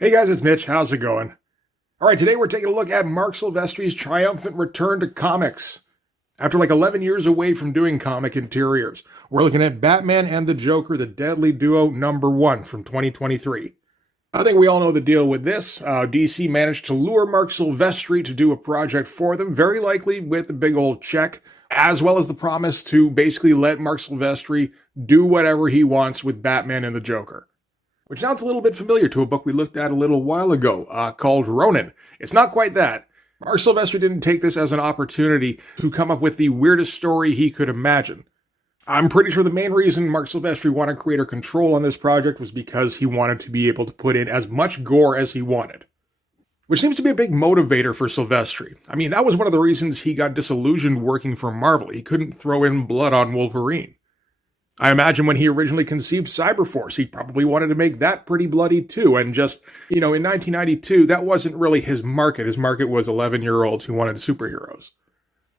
Hey guys, it's Mitch. How's it going? All right, today we're taking a look at Marc Silvestri's triumphant return to comics. After like 11 years away from doing comic interiors, we're looking at Batman and the Joker, the Deadly Duo #1 from 2023. I think we all know the deal with this. DC managed to lure Marc Silvestri to do a project for them, very likely with a big old check, as well as the promise to basically let Marc Silvestri do whatever he wants with Batman and the Joker. Which sounds a little bit familiar to a book we looked at a little while ago, called Ronin. It's not quite that. Marc Silvestri didn't take this as an opportunity to come up with the weirdest story he could imagine. I'm pretty sure the main reason Marc Silvestri wanted creator control on this project was because he wanted to be able to put in as much gore as he wanted. Which seems to be a big motivator for Silvestri. I mean, that was one of the reasons he got disillusioned working for Marvel. He couldn't throw in blood on Wolverine. I imagine when he originally conceived Cyberforce, he probably wanted to make that pretty bloody too. And just, in 1992, that wasn't really his market. His market was 11-year-olds who wanted superheroes.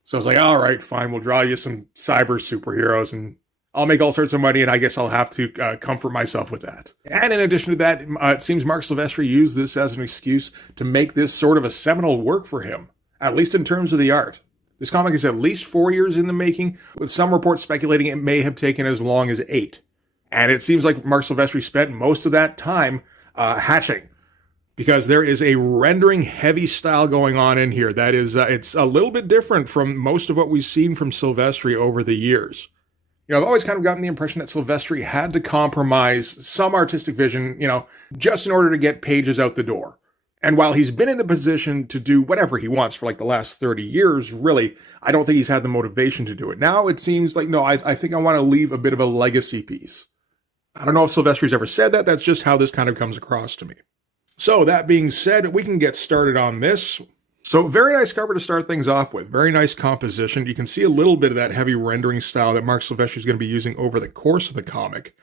So I was like, all right, fine, we'll draw you some cyber superheroes and I'll make all sorts of money and I guess I'll have to comfort myself with that. And in addition to that, it seems Marc Silvestri used this as an excuse to make this sort of a seminal work for him, at least in terms of the art. This comic is at least 4 years in the making, with some reports speculating it may have taken as long as 8. And it seems like Marc Silvestri spent most of that time hatching, because there is a rendering heavy style going on in here that is, it's a little bit different from most of what we've seen from Silvestri over the years. I've always kind of gotten the impression that Silvestri had to compromise some artistic vision, just in order to get pages out the door. And while he's been in the position to do whatever he wants for like the last 30 years, really, I don't think he's had the motivation to do it. Now it seems like, no, I think I want to leave a bit of a legacy piece. I don't know if Silvestri's ever said that. That's just how this kind of comes across to me. So that being said, we can get started on this. So very nice cover to start things off with. Very nice composition. You can see a little bit of that heavy rendering style that Marc Silvestri is going to be using over the course of the comic.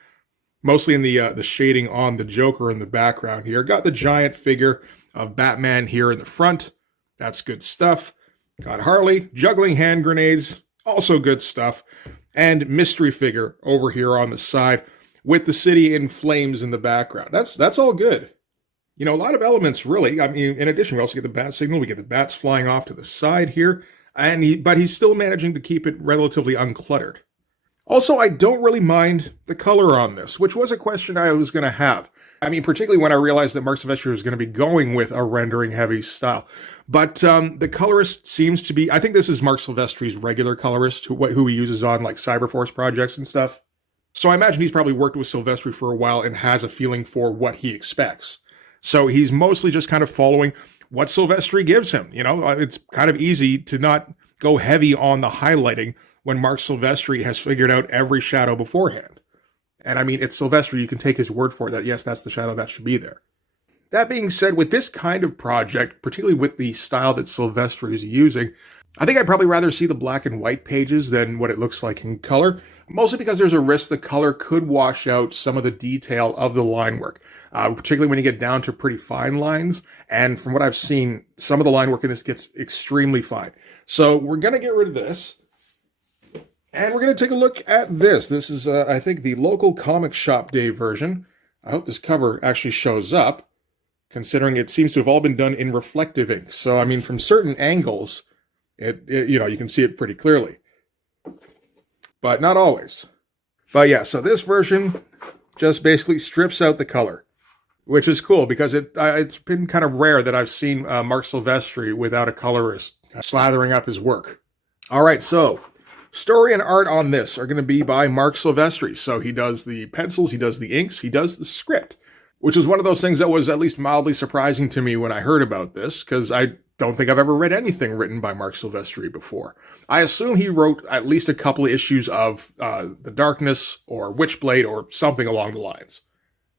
Mostly in the shading on the Joker in the background here. Got the giant figure of Batman here in the front. That's good stuff. Got Harley juggling hand grenades. Also good stuff. And mystery figure over here on the side with the city in flames in the background. That's all good. A lot of elements, really. I mean, in addition, we also get the bat signal. We get the bats flying off to the side here. But he's still managing to keep it relatively uncluttered. Also, I don't really mind the color on this, which was a question I was going to have. I mean, particularly when I realized that Marc Silvestri was going to be going with a rendering-heavy style. But the colorist seems to be... I think this is Marc Silvestri's regular colorist, who he uses on, like, Cyberforce projects and stuff. So I imagine he's probably worked with Silvestri for a while and has a feeling for what he expects. So he's mostly just kind of following what Silvestri gives him. It's kind of easy to not go heavy on the highlighting when Marc Silvestri has figured out every shadow beforehand. And I mean, it's Silvestri, you can take his word for it that, yes, that's the shadow that should be there. That being said, with this kind of project, particularly with the style that Silvestri is using, I think I'd probably rather see the black and white pages than what it looks like in color, mostly because there's a risk the color could wash out some of the detail of the line work, particularly when you get down to pretty fine lines. And from what I've seen, some of the line work in this gets extremely fine. So we're going to get rid of this. And we're going to take a look at this. This is, I think, the local comic shop day version. I hope this cover actually shows up, considering it seems to have all been done in reflective ink. So, I mean, from certain angles, you can see it pretty clearly. But not always. But yeah, so this version just basically strips out the color, which is cool because it's been kind of rare that I've seen Marc Silvestri without a colorist slathering up his work. All right, so... story and art on this are going to be by Marc Silvestri. So he does the pencils, he does the inks, he does the script, which is one of those things that was at least mildly surprising to me when I heard about this, because I don't think I've ever read anything written by Marc Silvestri before. I assume he wrote at least a couple of issues of The Darkness or Witchblade or something along the lines.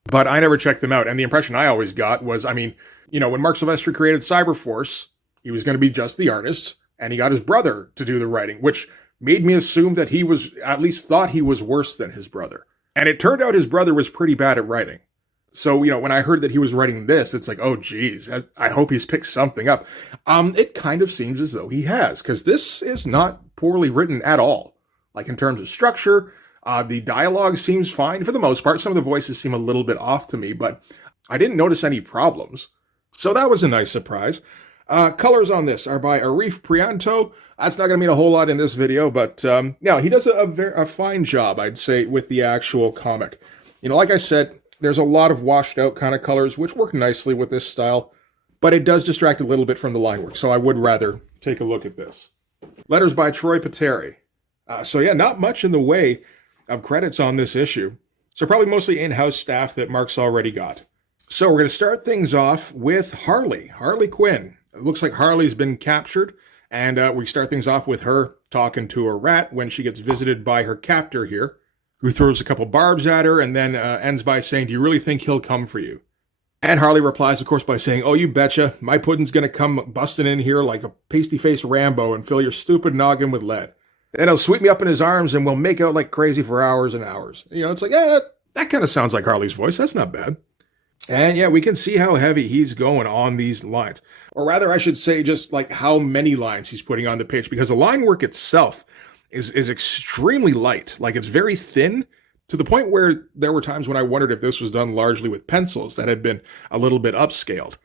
But I never checked them out, and the impression I always got was, I mean, when Marc Silvestri created Cyberforce, he was going to be just the artist, and he got his brother to do the writing, which made me assume that he was, at least thought he was worse than his brother. And it turned out his brother was pretty bad at writing. So, when I heard that he was writing this, it's like, oh, geez, I hope he's picked something up. It kind of seems as though he has, because this is not poorly written at all. Like, in terms of structure, the dialogue seems fine for the most part. Some of the voices seem a little bit off to me, but I didn't notice any problems. So that was a nice surprise. Colors on this are by Arif Prianto. That's not going to mean a whole lot in this video, but yeah, he does a fine job, I'd say, with the actual comic. You know, like I said, there's a lot of washed out kind of colors, which work nicely with this style, but it does distract a little bit from the line work, so I would rather take a look at this. Letters by Troy Pateri. So yeah, not much in the way of credits on this issue. So probably mostly in-house staff that Marc's already got. So we're going to start things off with Harley Quinn. It looks like Harley's been captured, and we start things off with her talking to a rat when she gets visited by her captor here, who throws a couple barbs at her and then ends by saying, "Do you really think he'll come for you?" And Harley replies, of course, by saying, "Oh, you betcha. My pudding's going to come busting in here like a pasty-faced Rambo and fill your stupid noggin with lead. Then he'll sweep me up in his arms and we'll make out like crazy for hours and hours." You know, it's like, yeah, that kind of sounds like Harley's voice. That's not bad. And yeah, we can see how heavy he's going on these lines. Or rather, I should say just like how many lines he's putting on the page, because the line work itself is extremely light. Like, it's very thin, to the point where there were times when I wondered if this was done largely with pencils that had been a little bit upscaled.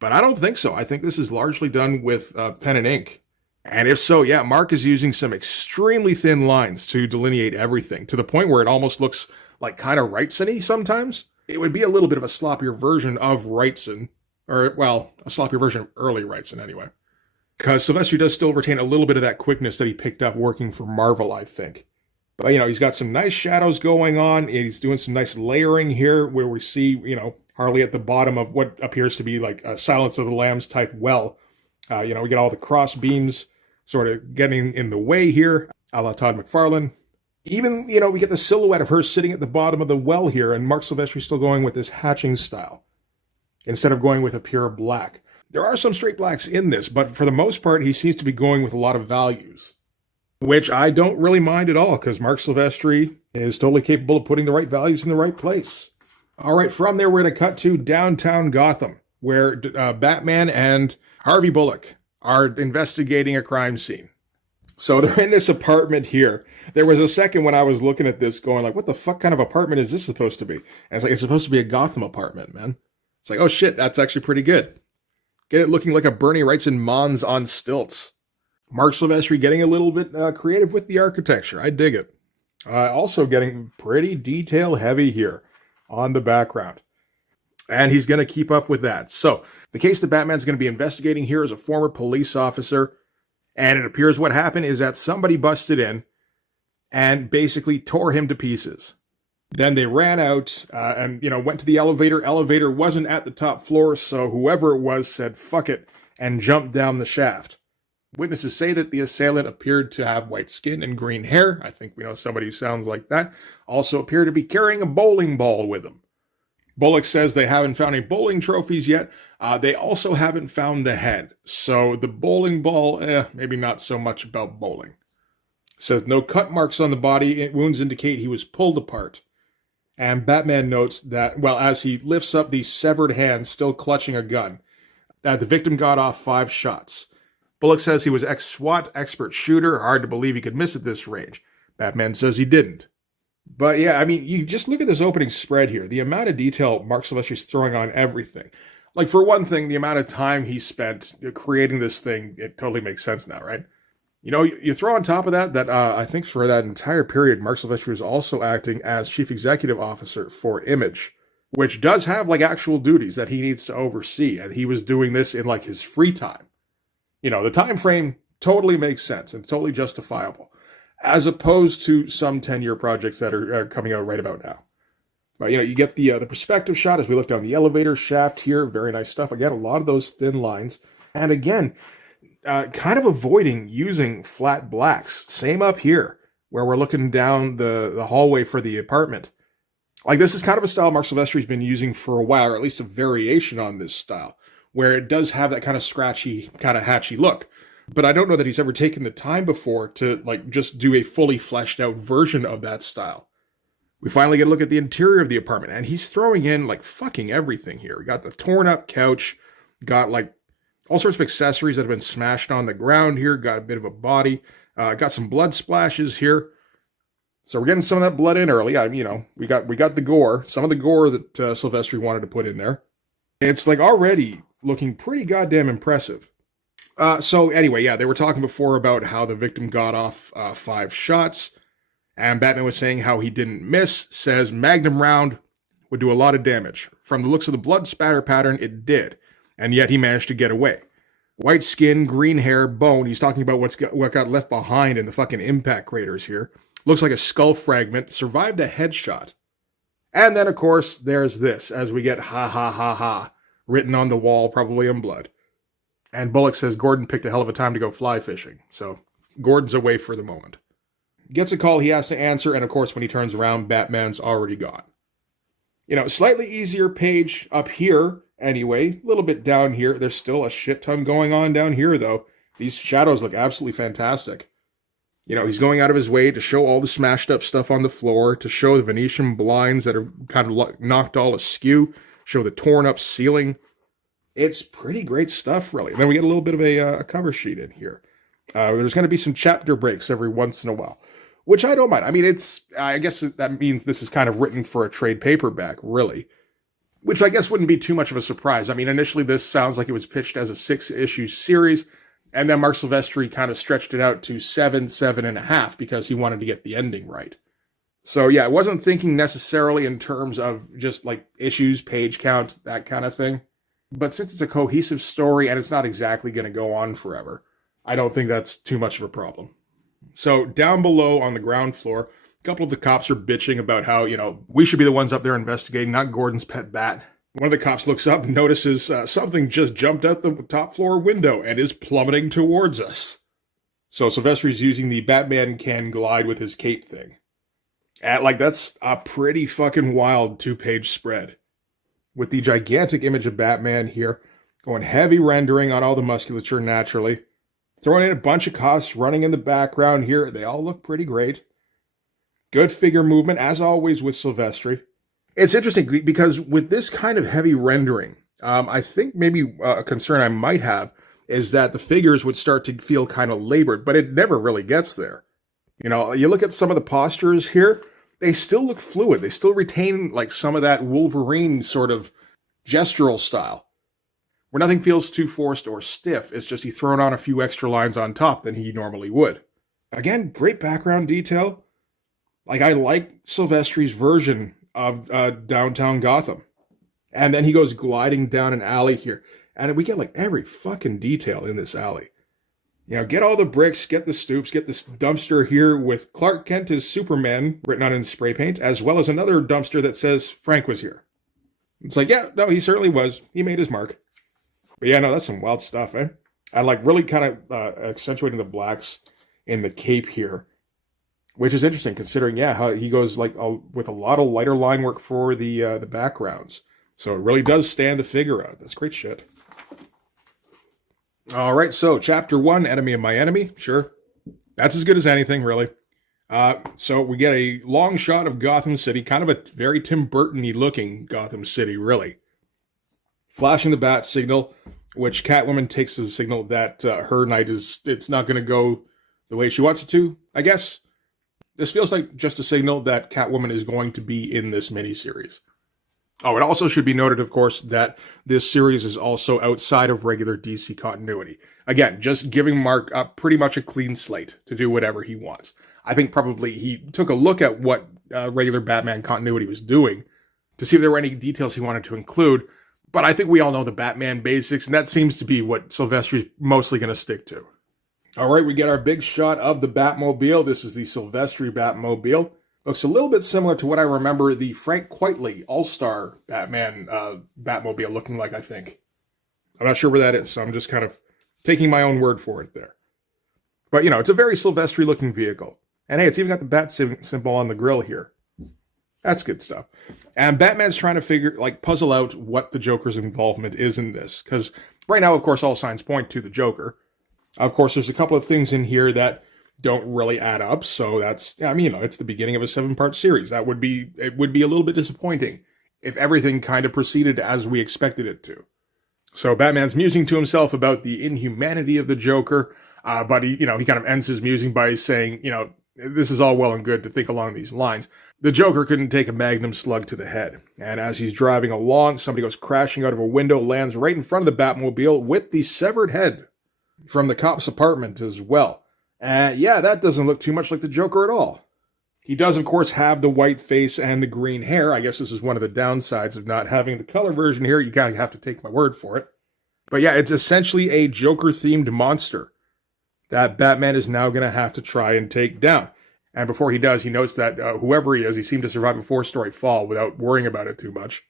But I don't think so. I think this is largely done with pen and ink. And if so, yeah, Marc is using some extremely thin lines to delineate everything, to the point where it almost looks like kind of Wrightson-y sometimes. It would be a little bit of a sloppier version of Wrightson, or, well, a sloppier version of early Wrightson anyway. Because Silvestri does still retain a little bit of that quickness that he picked up working for Marvel, I think. But, you know, he's got some nice shadows going on. He's doing some nice layering here where we see, you know, Harley at the bottom of what appears to be like a Silence of the Lambs type well. You know, we get all the cross beams sort of getting in the way here, a la Todd McFarlane. Even, you know, we get the silhouette of her sitting at the bottom of the well here, and Marc Silvestri still going with this hatching style, instead of going with a pure black. There are some straight blacks in this, but for the most part, he seems to be going with a lot of values, which I don't really mind at all, because Marc Silvestri is totally capable of putting the right values in the right place. All right, from there, we're going to cut to downtown Gotham, where Batman and Harvey Bullock are investigating a crime scene. So they're in this apartment here. There was a second when I was looking at this going like, what the fuck kind of apartment is this supposed to be? And it's like, it's supposed to be a Gotham apartment, man. It's like, oh shit, that's actually pretty good. Get it looking like a Bernie Wrightson Mons on stilts. Marc Silvestri getting a little bit creative with the architecture. I dig it. Also getting pretty detail heavy here on the background. And he's going to keep up with that. So the case that Batman's going to be investigating here is a former police officer. And it appears what happened is that somebody busted in and basically tore him to pieces. Then they ran out and, you know, went to the elevator. Elevator wasn't at the top floor, so whoever it was said, fuck it, and jumped down the shaft. Witnesses say that the assailant appeared to have white skin and green hair. I think we know somebody who sounds like that. Also appeared to be carrying a bowling ball with him. Bullock says they haven't found any bowling trophies yet. They also haven't found the head. So the bowling ball, maybe not so much about bowling. Says no cut marks on the body. Wounds indicate he was pulled apart. And Batman notes that, well, as he lifts up the severed hand, still clutching a gun, that the victim got off 5 shots. Bullock says he was ex-SWAT expert shooter. Hard to believe he could miss at this range. Batman says he didn't. But yeah, I mean, you just look at this opening spread here. The amount of detail Marc Silvestri is throwing on everything. Like, for one thing, the amount of time he spent creating this thing, it totally makes sense now, right? You know, you throw on top of that I think for that entire period, Marc Silvestri was also acting as chief executive officer for Image, which does have, like, actual duties that he needs to oversee. And he was doing this in, like, his free time. You know, the time frame totally makes sense and totally justifiable, as opposed to some 10-year projects that are coming out right about now. But, you know, you get the perspective shot as we look down the elevator shaft here. Very nice stuff. Again, a lot of those thin lines. And again, kind of avoiding using flat blacks. Same up here, where we're looking down the hallway for the apartment. Like, this is kind of a style Marc Silvestri's been using for a while, or at least a variation on this style, where it does have that kind of scratchy, kind of hatchy look. But I don't know that he's ever taken the time before to, like, just do a fully fleshed out version of that style. We finally get a look at the interior of the apartment, and he's throwing in, like, fucking everything here. We got the torn up couch, got, like, all sorts of accessories that have been smashed on the ground here, got a bit of a body, got some blood splashes here. So we're getting some of that blood in early. You know, we got the gore, some of the gore that Silvestri wanted to put in there. It's like already looking pretty goddamn impressive. So anyway, yeah, they were talking before about how the victim got off 5 shots, and Batman was saying how he didn't miss, says Magnum round would do a lot of damage. From the looks of the blood spatter pattern, it did, and yet he managed to get away. White skin, green hair, bone. He's talking about what got left behind in the fucking impact craters here. Looks like a skull fragment. Survived a headshot. And then, of course, there's this, as we get ha ha ha ha written on the wall, probably in blood. And Bullock says Gordon picked a hell of a time to go fly fishing. So Gordon's away for the moment. Gets a call he has to answer, and of course, when he turns around, Batman's already gone. Slightly easier page up here, anyway. A little bit down here. There's still a shit ton going on down here, though. These shadows look absolutely fantastic. He's going out of his way to show all the smashed up stuff on the floor, to show the Venetian blinds that are kind of knocked all askew, show the torn up ceiling. It's pretty great stuff, really. And then we get a little bit of a cover sheet in here. There's going to be some chapter breaks every once in a while, which I don't mind. I mean, I guess that means this is kind of written for a trade paperback, really, which I guess wouldn't be too much of a surprise. I mean, initially this sounds like it was pitched as a 6-issue series, and then Marc Silvestri kind of stretched it out to 7.5 because he wanted to get the ending right. So yeah, I wasn't thinking necessarily in terms of just like issues, page count, that kind of thing. But since it's a cohesive story and it's not exactly going to go on forever, I don't think that's too much of a problem. So down below on the ground floor, a couple of the cops are bitching about how, we should be the ones up there investigating, not Gordon's pet bat. One of the cops looks up and notices something just jumped out the top floor window and is plummeting towards us. So Silvestri's using the Batman can glide with his cape thing. That's a pretty fucking wild 2-page spread. With the gigantic image of Batman here, going heavy rendering on all the musculature naturally. Throwing in a bunch of cops running in the background here. They all look pretty great. Good figure movement, as always with Silvestri. It's interesting because with this kind of heavy rendering, I think maybe a concern I might have is that the figures would start to feel kind of labored, but it never really gets there. You look at some of the postures here, they still look fluid. They still retain like some of that Wolverine sort of gestural style, where nothing feels too forced or stiff. It's just he's thrown on a few extra lines on top than he normally would. Again, great background detail. I like Silvestri's version of downtown Gotham. And then he goes gliding down an alley here. And we get every fucking detail in this alley. Get all the bricks, get the stoops, get this dumpster here with Clark Kent is Superman written on in spray paint, as well as another dumpster that says Frank was here. It's yeah, no, he certainly was. He made his mark. But yeah, no, that's some wild stuff, eh? And really kind of accentuating the blacks in the cape here, which is interesting considering, how he goes with a lot of lighter line work for the backgrounds. So it really does stand the figure out. That's great shit. All right, so Chapter 1, Enemy of My Enemy. Sure. That's as good as anything, really. So we get a long shot of Gotham City, kind of a very Tim Burton-y looking Gotham City, really. Flashing the bat signal, which Catwoman takes as a signal that her night it's not going to go the way she wants it to, I guess. This feels like just a signal that Catwoman is going to be in this miniseries. Oh, it also should be noted, of course, that this series is also outside of regular DC continuity. Again, just giving Mark up pretty much a clean slate to do whatever he wants. I think probably he took a look at what regular Batman continuity was doing to see if there were any details he wanted to include. But I think we all know the Batman basics, and that seems to be what Silvestri's mostly going to stick to. All right, we get our big shot of the Batmobile. This is the Silvestri Batmobile. Looks a little bit similar to what I remember the Frank Quitely All-Star Batman Batmobile looking like, I think. I'm not sure where that is, so I'm just kind of taking my own word for it there. But, it's a very Silvestri-looking vehicle. And hey, it's even got the bat symbol on the grill here. That's good stuff. And Batman's trying to puzzle out what the Joker's involvement is in this. Because right now, of course, all signs point to the Joker. Of course, there's a couple of things in here that don't really add up. So that's, it's the beginning of a 7-part series. It would be a little bit disappointing if everything kind of proceeded as we expected it to. So Batman's musing to himself about the inhumanity of the Joker. But he kind of ends his musing by saying, this is all well and good to think along these lines. The Joker couldn't take a magnum slug to the head, and as he's driving along, somebody goes crashing out of a window, lands right in front of the Batmobile with the severed head from the cop's apartment as well. Yeah, that doesn't look too much like the Joker at all. He does, of course, have the white face and the green hair. I guess this is one of the downsides of not having the color version here. You kind of have to take my word for it. But yeah, it's essentially a Joker-themed monster that Batman is now going to have to try and take down. And before he does, he notes that whoever he is, he seemed to survive a 4-story fall without worrying about it too much.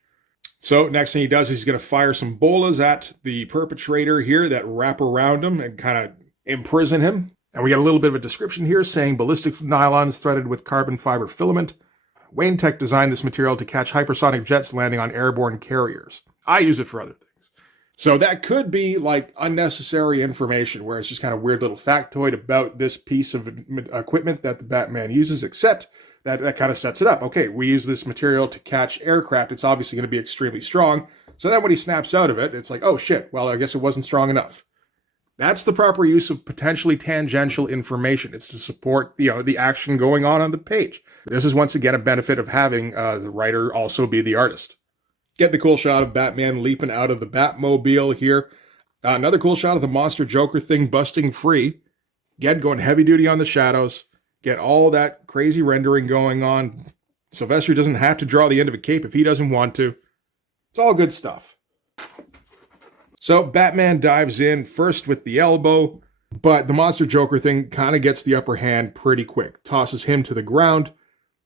So next thing he does is he's going to fire some bolas at the perpetrator here that wrap around him and kind of imprison him. And we get a little bit of a description here saying ballistic nylons threaded with carbon fiber filament. Wayne Tech designed this material to catch hypersonic jets landing on airborne carriers. I use it for other things. So that could be like unnecessary information where it's just kind of weird little factoid about this piece of equipment that the Batman uses, except that kind of sets it up. Okay, we use this material to catch aircraft. It's obviously going to be extremely strong. So then when he snaps out of it, it's like, oh shit, well, I guess it wasn't strong enough. That's the proper use of potentially tangential information. It's to support, the action going on the page. This is once again a benefit of having the writer also be the artist. Get the cool shot of Batman leaping out of the Batmobile here. Another cool shot of the monster Joker thing busting free. Again, going heavy duty on the shadows. Get all that crazy rendering going on. Silvestri doesn't have to draw the end of a cape if he doesn't want to. It's all good stuff. So Batman dives in first with the elbow, but the monster Joker thing kind of gets the upper hand pretty quick. Tosses him to the ground.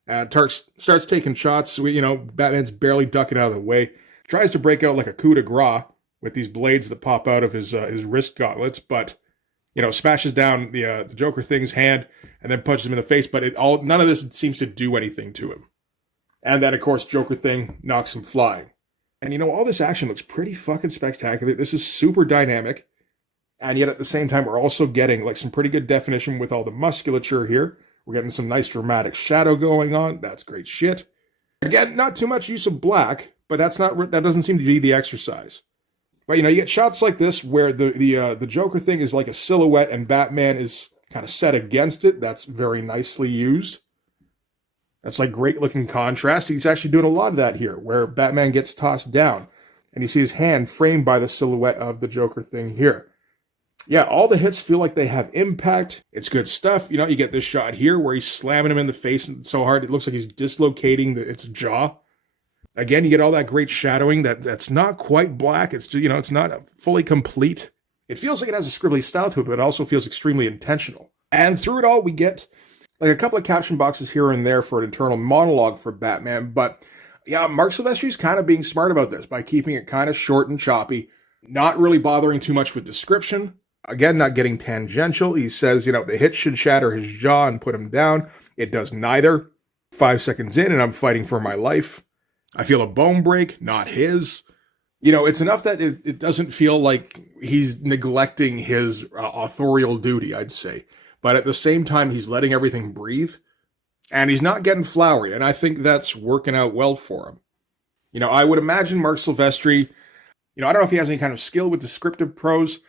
Starts taking shots. Batman's barely ducking out of the way. Tries to break out like a coup de grace with these blades that pop out of his wrist gauntlets, but smashes down the Joker thing's hand and then punches him in the face. But none of this seems to do anything to him. And then, of course, Joker thing knocks him flying. And all this action looks pretty fucking spectacular. This is super dynamic. And yet at the same time, we're also getting like some pretty good definition with all the musculature here. We're getting some nice dramatic shadow going on. That's great shit. Again, not too much use of black, but that doesn't seem to be the exercise. But you get shots like this where the Joker thing is like a silhouette and Batman is kind of set against it. That's very nicely used. That's like great looking contrast. He's actually doing a lot of that here, where Batman gets tossed down and you see his hand framed by the silhouette of the Joker thing here. Yeah, all the hits feel like they have impact. It's good stuff. You get this shot here where he's slamming him in the face so hard it looks like he's dislocating its jaw. Again, you get all that great shadowing that's not quite black. It's it's not fully complete. It feels like it has a scribbly style to it, but it also feels extremely intentional. And through it all, we get like a couple of caption boxes here and there for an internal monologue for Batman. But yeah, Marc Silvestri's kind of being smart about this by keeping it kind of short and choppy, not really bothering too much with description. Again, not getting tangential. He says, the hit should shatter his jaw and put him down. It does neither. 5 seconds in and I'm fighting for my life. I feel a bone break, not his. It's enough that it doesn't feel like he's neglecting his authorial duty, I'd say. But at the same time, he's letting everything breathe. And he's not getting flowery. And I think that's working out well for him. I would imagine Marc Silvestri, I don't know if he has any kind of skill with descriptive prose.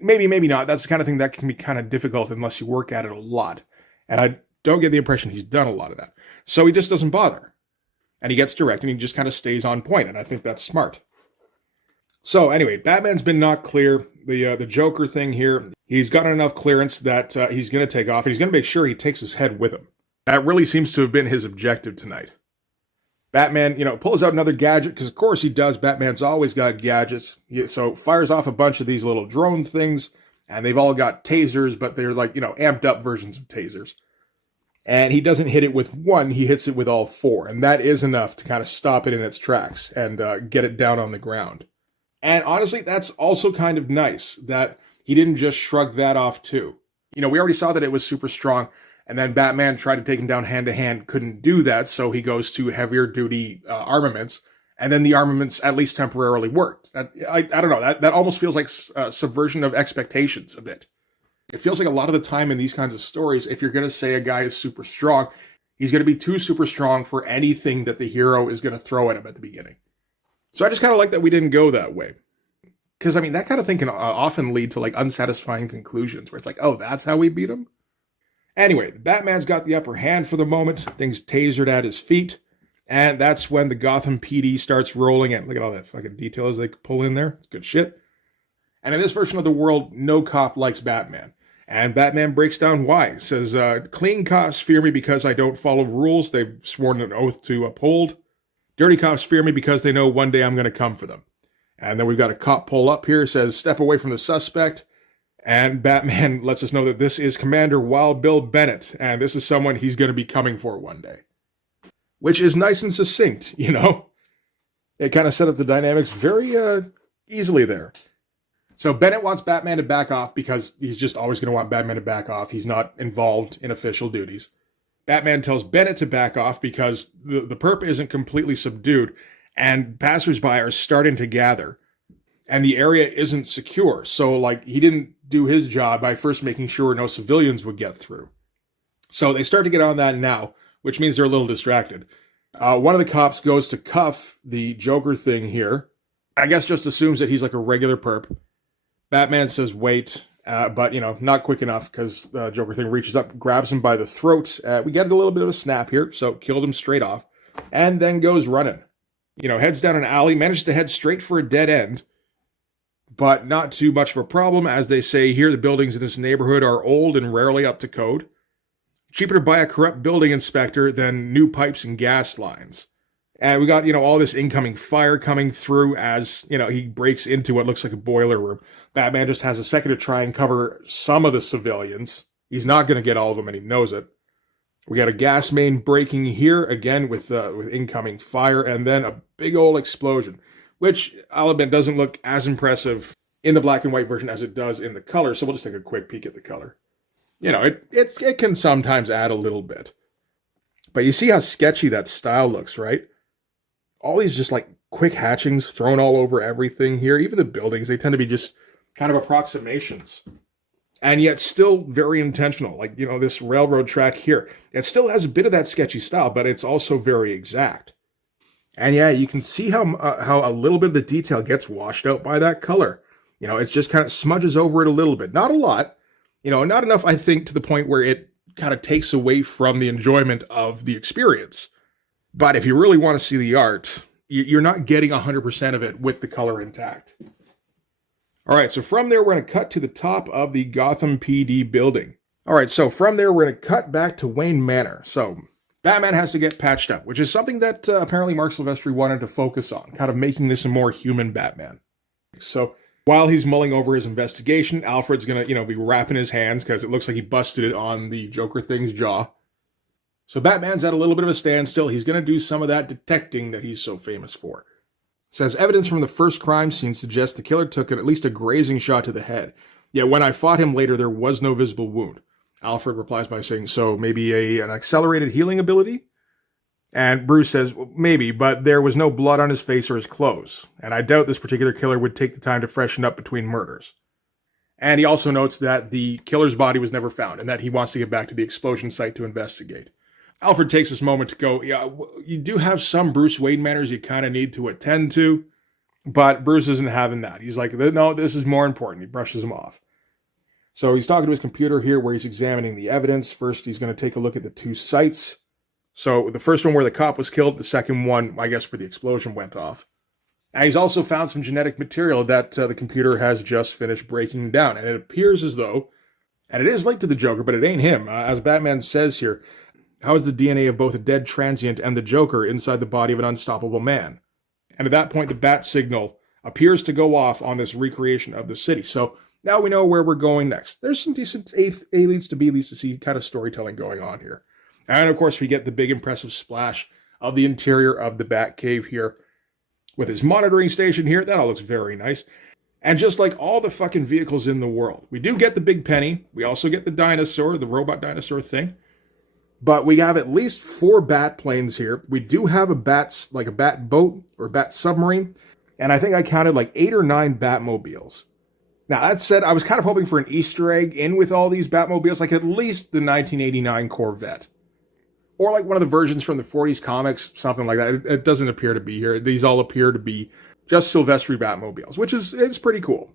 Maybe, maybe not. That's the kind of thing that can be kind of difficult unless you work at it a lot. And I don't get the impression he's done a lot of that. So he just doesn't bother. And he gets direct and he just kind of stays on point. And I think that's smart. So anyway, Batman's been knocked clear. The Joker thing here, he's gotten enough clearance that he's going to take off. And he's going to make sure he takes his head with him. That really seems to have been his objective tonight. Batman, pulls out another gadget, because of course he does. Batman's always got gadgets. So fires off a bunch of these little drone things, and they've all got tasers, but they're like, amped up versions of tasers. And he doesn't hit it with one, he hits it with all 4. And that is enough to kind of stop it in its tracks and get it down on the ground. And honestly, that's also kind of nice that he didn't just shrug that off too. We already saw that it was super strong. And then Batman tried to take him down hand to hand, couldn't do that, so he goes to heavier duty armaments, and then the armaments at least temporarily worked. I don't know, that almost feels like subversion of expectations a bit. It feels like a lot of the time in these kinds of stories, if you're going to say a guy is super strong, he's going to be too super strong for anything that the hero is going to throw at him at the beginning. So I just kind of like that we didn't go that way. Because, that kind of thing can often lead to like unsatisfying conclusions, where it's like, oh, that's how we beat him? Anyway, Batman's got the upper hand for the moment. Things tasered at his feet. And that's when the Gotham PD starts rolling in. Look at all that fucking details they pull in there. It's good shit. And in this version of the world, no cop likes Batman. And Batman breaks down why. He says, clean cops fear me because I don't follow rules they've sworn an oath to uphold. Dirty cops fear me because they know one day I'm going to come for them. And then we've got a cop pull up here, says, step away from the suspect. And Batman lets us know that this is Commander Wild Bill Bennett. And this is someone he's going to be coming for one day. Which is nice and succinct, you know? It kind of set up the dynamics very easily there. So Bennett wants Batman to back off because he's just always going to want Batman to back off. He's not involved in official duties. Batman tells Bennett to back off because the perp isn't completely subdued and passersby are starting to gather. And the area isn't secure. So, like, he didn't do his job by first making sure no civilians would get through. So they start to get on that now, which means they're a little distracted. One of the cops goes to cuff the Joker thing here. I guess just assumes that he's like a regular perp. Batman says, wait, but, you know, not quick enough because the Joker thing reaches up, grabs him by the throat. We get a little bit of a snap here, so killed him straight off, and then goes running. You know, heads down an alley, manages to head straight for a dead end, but not too much of a problem. As they say here, the buildings in this neighborhood are old and rarely up to code. Cheaper to buy a corrupt building inspector than new pipes and gas lines. And we got, you know, all this incoming fire coming through as, you know, he breaks into what looks like a boiler room. Batman just has a second to try and cover some of the civilians. He's not going to get all of them, and he knows it. We got a gas main breaking here, again, with incoming fire, and then a big old explosion, which, I'll admit, doesn't look as impressive in the black and white version as it does in the color, so we'll just take a quick peek at the color. You know, it can sometimes add a little bit. But you see how sketchy that style looks, right? All these just like quick hatchings thrown all over everything here. Even the buildings, they tend to be just kind of approximations. And yet still very intentional. Like, you know, this railroad track here. It still has a bit of that sketchy style, but it's also very exact. And yeah, you can see how a little bit of the detail gets washed out by that color. You know, it's just kind of smudges over it a little bit. Not a lot. You know, not enough, I think, to the point where it kind of takes away from the enjoyment of the experience. But if you really want to see the art, you're not getting 100% of it with the color intact. All right, so from there, we're going to cut to the top of the Gotham PD building. All right, so from there, we're going to cut back to Wayne Manor. So Batman has to get patched up, which is something that apparently Marc Silvestri wanted to focus on, kind of making this a more human Batman. So while he's mulling over his investigation, Alfred's going to, you know, be wrapping his hands because it looks like he busted it on the Joker thing's jaw. So Batman's at a little bit of a standstill. He's going to do some of that detecting that he's so famous for. Says evidence from the first crime scene suggests the killer took at least a grazing shot to the head. Yet when I fought him later, there was no visible wound. Alfred replies by saying, so maybe an accelerated healing ability? And Bruce says, well, maybe, but there was no blood on his face or his clothes. And I doubt this particular killer would take the time to freshen up between murders. And he also notes that the killer's body was never found and that he wants to get back to the explosion site to investigate. Alfred takes this moment to go, yeah, you do have some Bruce Wayne manners you kind of need to attend to, but Bruce isn't having that. He's like, no, this is more important. He brushes him off. So he's talking to his computer here where he's examining the evidence. First, he's going to take a look at the two sites. So the first one where the cop was killed, the second one, I guess, where the explosion went off. And he's also found some genetic material that the computer has just finished breaking down. And it appears as though, and it is linked to the Joker, but it ain't him. As Batman says here, how is the DNA of both a dead transient and the Joker inside the body of an unstoppable man? And at that point, the bat signal appears to go off on this recreation of the city. So now we know where we're going next. There's some decent A leads to B leads to C kind of storytelling going on here. And of course, we get the big impressive splash of the interior of the Batcave here with his monitoring station here. That all looks very nice. And just like all the fucking vehicles in the world, we do get the Big Penny. We also get the dinosaur, the robot dinosaur thing. But we have at least 4 bat planes here. We do have a bat boat or bat submarine. And I think I counted like 8 or 9 Batmobiles. Now, that said, I was kind of hoping for an Easter egg in with all these Batmobiles, like at least the 1989 Corvette. Or like one of the versions from the 40s comics, something like that. It doesn't appear to be here. These all appear to be just Silvestri Batmobiles, which is pretty cool.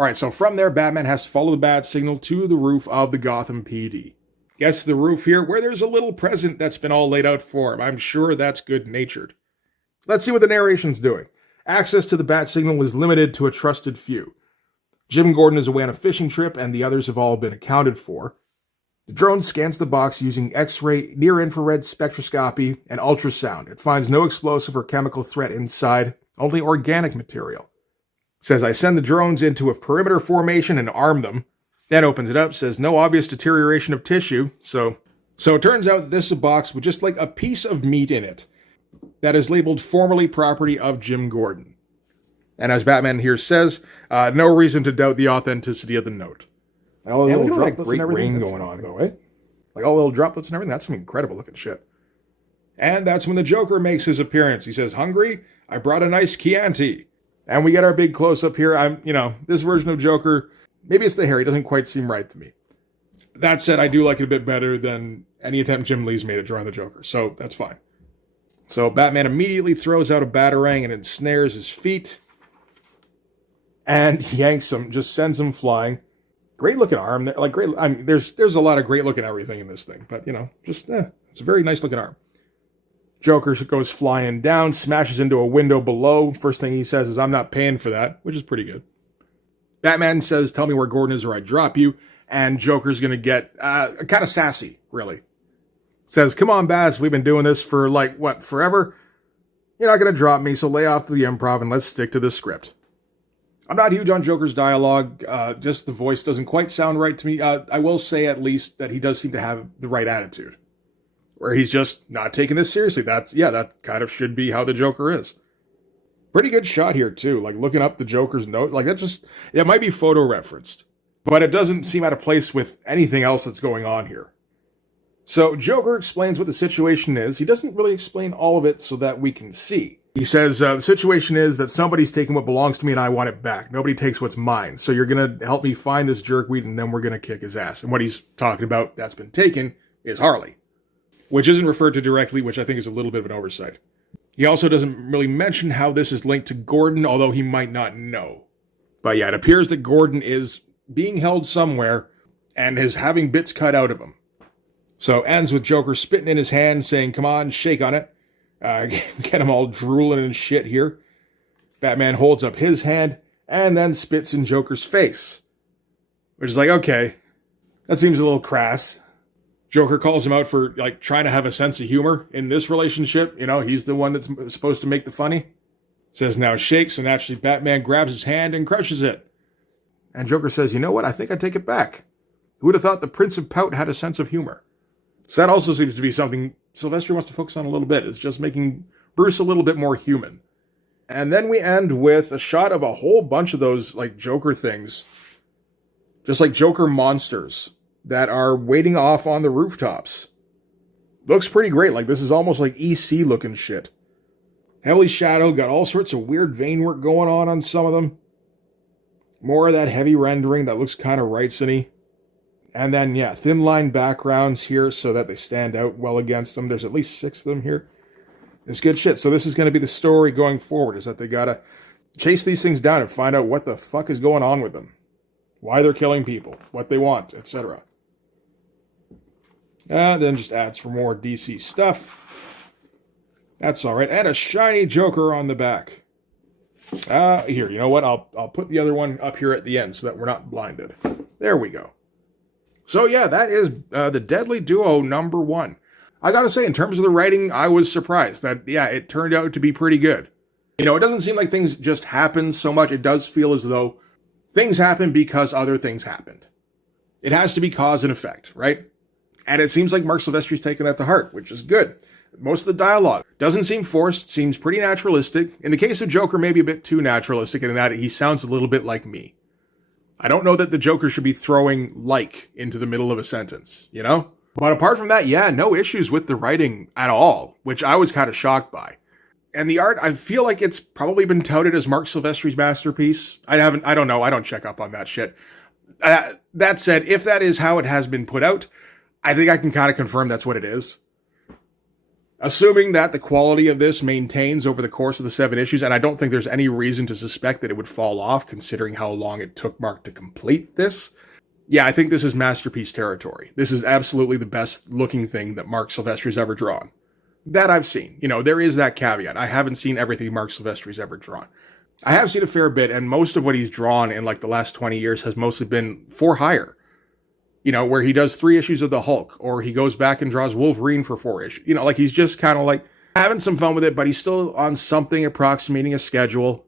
All right, so from there, Batman has to follow the bat signal to the roof of the Gotham PD. Gets to the roof here, where there's a little present that's been all laid out for him. I'm sure that's good-natured. Let's see what the narration's doing. Access to the bat signal is limited to a trusted few. Jim Gordon is away on a fishing trip, and the others have all been accounted for. The drone scans the box using X-ray, near-infrared spectroscopy, and ultrasound. It finds no explosive or chemical threat inside, only organic material. It says, I send the drones into a perimeter formation and arm them. Then opens it up, says, no obvious deterioration of tissue. So it turns out that this is a box with just like a piece of meat in it that is labeled formerly property of Jim Gordon. And as Batman here says, no reason to doubt the authenticity of the note. All the little droplets and everything going on, though, eh? Like all the little droplets and everything. That's some incredible looking shit. And that's when the Joker makes his appearance. He says, hungry? I brought a nice Chianti. And we get our big close-up here. This version of Joker, maybe it's the hair. He doesn't quite seem right to me. That said, I do like it a bit better than any attempt Jim Lee's made at drawing the Joker. So that's fine. So Batman immediately throws out a batarang and ensnares his feet. And yanks him, just sends him flying. Great looking arm. There's a lot of great looking everything in this thing. But, it's a very nice looking arm. Joker goes flying down, smashes into a window below. First thing he says is, I'm not paying for that, which is pretty good. Batman says, tell me where Gordon is or I drop you. And Joker's going to get kind of sassy, really. Says, come on, Baz, we've been doing this for, forever? You're not going to drop me, so lay off the improv and let's stick to the script. I'm not huge on Joker's dialogue. Just the voice doesn't quite sound right to me. I will say at least that he does seem to have the right attitude. Where he's just not taking this seriously. That kind of should be how the Joker is. Pretty good shot here, too. Like, looking up the Joker's note. It might be photo referenced. But it doesn't seem out of place with anything else that's going on here. So, Joker explains what the situation is. He doesn't really explain all of it so that we can see. He says, the situation is that somebody's taking what belongs to me and I want it back. Nobody takes what's mine. So you're going to help me find this jerkweed and then we're going to kick his ass. And what he's talking about that's been taken is Harley. Which isn't referred to directly, which I think is a little bit of an oversight. He also doesn't really mention how this is linked to Gordon, although he might not know. But yeah, it appears that Gordon is being held somewhere and is having bits cut out of him. So ends with Joker spitting in his hand, saying, come on, shake on it. Get him all drooling and shit here. Batman holds up his hand and then spits in Joker's face. Which is like, okay, that seems a little crass. Joker calls him out for trying to have a sense of humor in this relationship. He's the one that's supposed to make the funny. Says now shake, so naturally Batman grabs his hand and crushes it. And Joker says, you know what, I think I take it back. Who would have thought the Prince of Pout had a sense of humor? So that also seems to be something Silvestri wants to focus on a little bit. It's just making Bruce a little bit more human. And then we end with a shot of a whole bunch of those Joker things. Just like Joker monsters that are waiting off on the rooftops. Looks pretty great. This is almost like EC looking shit. Heavily shadowed, got all sorts of weird vein work going on some of them. More of that heavy rendering that looks kind of Wrightson-y. And then, thin line backgrounds here so that they stand out well against them. There's at least 6 of them here. It's good shit. So this is going to be the story going forward, is that they got to chase these things down and find out what the fuck is going on with them. Why they're killing people, what they want, etc. And then just ads for more DC stuff. That's all right. And a shiny Joker on the back. Here, you know what? I'll put the other one up here at the end so that we're not blinded. There we go. So yeah, that is the Deadly Duo #1. I gotta say, in terms of the writing, I was surprised that, it turned out to be pretty good. It doesn't seem like things just happen so much. It does feel as though things happen because other things happened. It has to be cause and effect, right? And it seems like Marc Silvestri's taken that to heart, which is good. Most of the dialogue doesn't seem forced, seems pretty naturalistic. In the case of Joker, maybe a bit too naturalistic in that he sounds a little bit like me. I don't know that the Joker should be throwing into the middle of a sentence, But apart from that, no issues with the writing at all, which I was kind of shocked by. And the art, I feel like it's probably been touted as Marc Silvestri's masterpiece. I don't know. I don't check up on that shit. That said, if that is how it has been put out, I think I can kind of confirm that's what it is. Assuming that the quality of this maintains over the course of the 7 issues, and I don't think there's any reason to suspect that it would fall off considering how long it took Marc to complete this. Yeah, I think this is masterpiece territory. This is absolutely the best looking thing that Marc Silvestri's ever drawn. That I've seen. You know, there is that caveat. I haven't seen everything Marc Silvestri's ever drawn. I have seen a fair bit, and most of what he's drawn in like the last 20 years has mostly been for hire. You know, where he does 3 issues of the Hulk, or he goes back and draws Wolverine for 4 issues. You know, like he's just kind of like having some fun with it, but he's still on something approximating a schedule,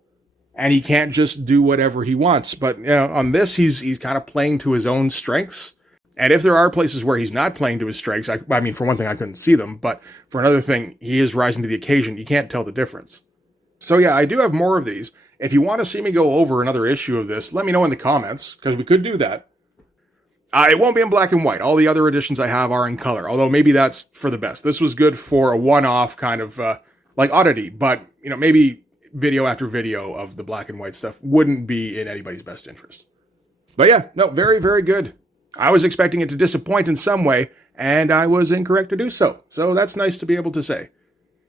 and he can't just do whatever he wants. But you know, on this, he's kind of playing to his own strengths. And if there are places where he's not playing to his strengths, I mean, for one thing, I couldn't see them, but for another thing, he is rising to the occasion. You can't tell the difference. So yeah, I do have more of these. If you want to see me go over another issue of this, let me know in the comments, because we could do that. It won't be in black and white. All the other editions I have are in color, although maybe that's for the best. This was good for a one-off kind of like oddity, but you know, maybe video after video of the black and white stuff wouldn't be in anybody's best interest. But yeah, no, very, very good. I was expecting it to disappoint in some way, and I was incorrect to do so. So that's nice to be able to say.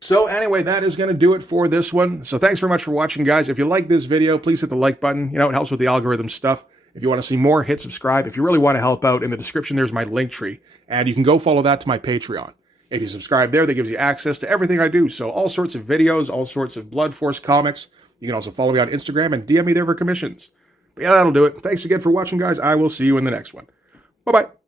So anyway, that is going to do it for this one. So thanks very much for watching, guys. If you like this video, please hit the like button. You know, it helps with the algorithm stuff. If you want to see more, hit subscribe. If you really want to help out, in the description, there's my link tree, and you can go follow that to my Patreon. If you subscribe there, that gives you access to everything I do. So all sorts of videos, all sorts of Blood Force comics. You can also follow me on Instagram and DM me there for commissions. But yeah, that'll do it. Thanks again for watching, guys. I will see you in the next one. Bye-bye.